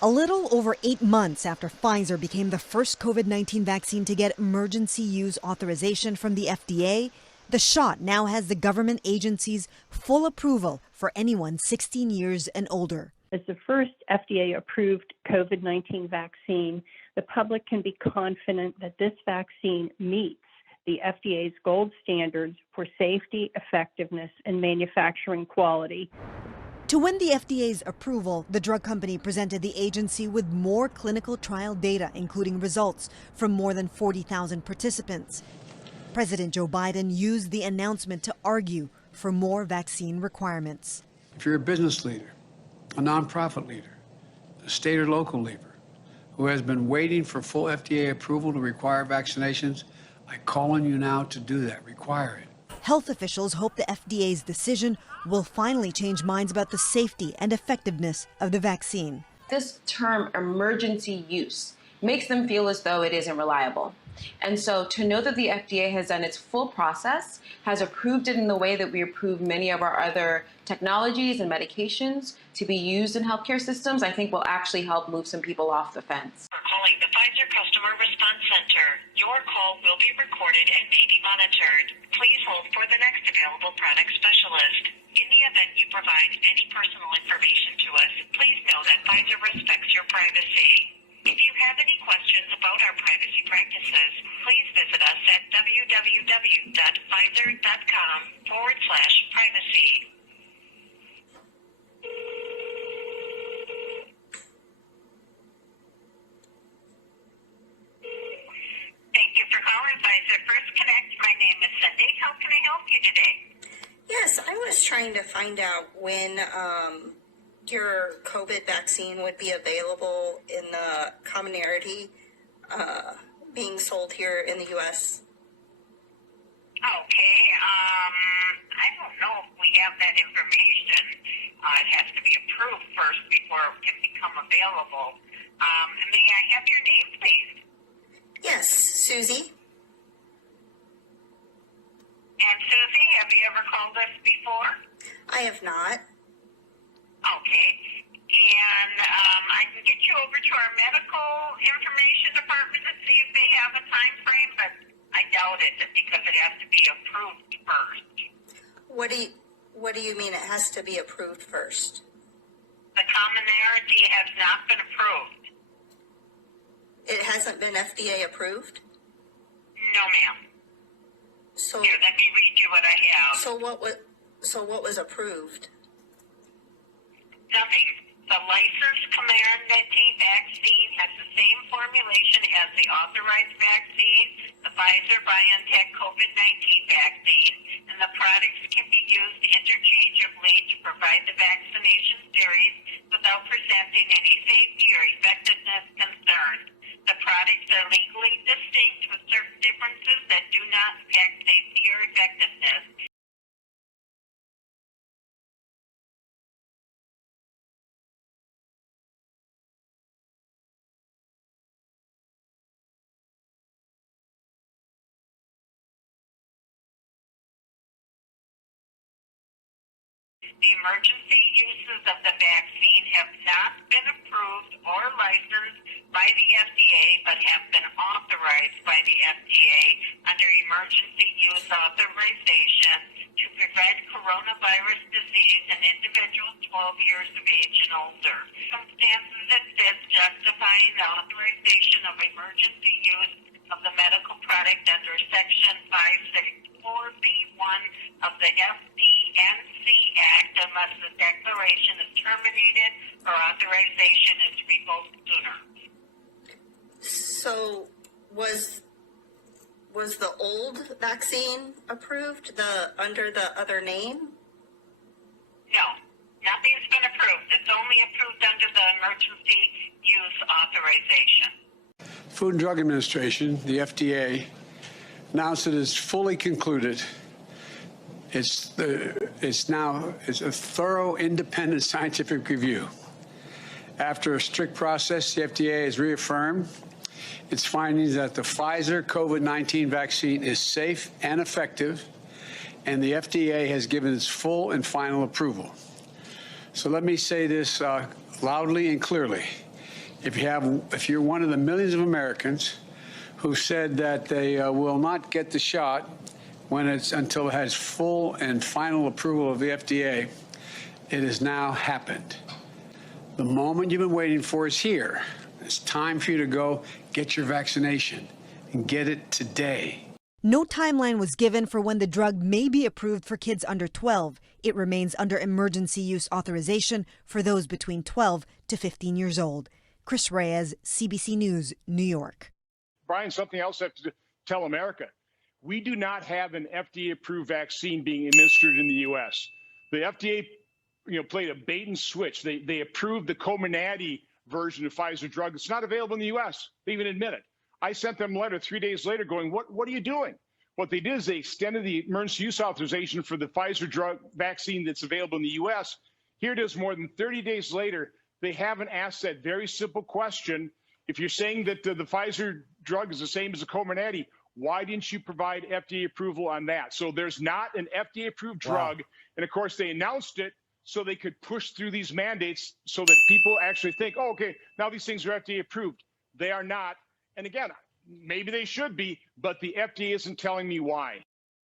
A little over 8 months after Pfizer became the first COVID-19 vaccine to get emergency use authorization from the FDA, the shot now has the government agency's full approval for anyone 16 years and older. As the first FDA-approved COVID-19 vaccine, the public can be confident that this vaccine meets the FDA's gold standards for safety, effectiveness, and manufacturing quality. To win the FDA's approval, the drug company presented the agency with more clinical trial data, including results from more than 40,000 participants. President Joe Biden used the announcement to argue for more vaccine requirements. If you're a business leader, a nonprofit leader, a state or local leader who has been waiting for full FDA approval to require vaccinations, I call on you now to do that. Require it. Health officials hope the FDA's decision will finally change minds about the safety and effectiveness of the vaccine. This term emergency use makes them feel as though it isn't reliable. And so to know that the FDA has done its full process, has approved it in the way that we approve many of our other technologies and medications to be used in healthcare systems, I think will actually help move some people off the fence. For calling the Pfizer Customer Response Center. Your call will be recorded and may be monitored. Please hold for the next available product specialist. In the event you provide any personal information to us, please know that Pfizer respects your privacy. If you have any questions about our privacy practices, please visit us at www.pfizer.com/privacy. Thank you for calling Pfizer First Connect. My name is Cindy. How can I help you today? Yes, I was trying to find out when your COVID vaccine would be available in the commonality being sold here in the U.S. Okay, I don't know if we have that information. It has to be approved first before it can become available. May I have your name, please? Yes, Susie. And Susie, have you ever called us before? I have not. Okay. And I can get you over to our medical information department to see if they have a time frame, but I doubt it because it has to be approved first. What do you mean it has to be approved first? The commonality has not been approved. It hasn't been FDA approved? No, ma'am. So here, let me read you what I have. So what was approved? Nothing. The licensed Comirnaty vaccine has the same formulation as the authorized vaccine, the Pfizer BioNTech COVID-19 vaccine, and the products can be used interchangeably to provide the vaccination series without presenting any safety or effectiveness concerns. The products are legally distinct with certain differences that do not impact safety or effectiveness. The emergency uses of the vaccine have not been approved or licensed by the FDA, but have been authorized by the FDA under emergency use authorization to prevent coronavirus disease in individuals 12 years of age and older. Circumstances exist justifying the authorization of emergency use of the medical product under Section 564B1 of the FDA.gov Act unless the declaration is terminated or authorization is revoked sooner. So was the old vaccine approved under the other name? No, nothing's been approved. It's only approved under the emergency use authorization. Food and Drug Administration, the FDA, announced it is fully concluded. It's a thorough, independent scientific review. After a strict process, the FDA has reaffirmed its findings that the Pfizer COVID-19 vaccine is safe and effective, and the FDA has given its full and final approval. So let me say this loudly and clearly. If you're one of the millions of Americans who said that they will not get the shot until it has full and final approval of the FDA, it has now happened. The moment you've been waiting for is here. It's time for you to go get your vaccination and get it today. No timeline was given for when the drug may be approved for kids under 12. It remains under emergency use authorization for those between 12 to 15 years old. Chris Reyes, CBC News, New York. Brian, something else I have to tell America. We do not have an FDA-approved vaccine being administered in the U.S. The FDA, played a bait and switch. They approved the Comirnaty version of Pfizer drug. It's not available in the U.S. They even admit it. I sent them a letter 3 days later going, what are you doing? What they did is they extended the emergency use authorization for the Pfizer drug vaccine that's available in the U.S. Here it is more than 30 days later. They haven't asked that very simple question. If you're saying that the Pfizer drug is the same as the Comirnaty, why didn't you provide FDA approval on that? So there's not an FDA-approved drug. Wow. And, of course, they announced it so they could push through these mandates so that people actually think, oh, okay, now these things are FDA approved. They are not. And again, maybe they should be, but the FDA isn't telling me why.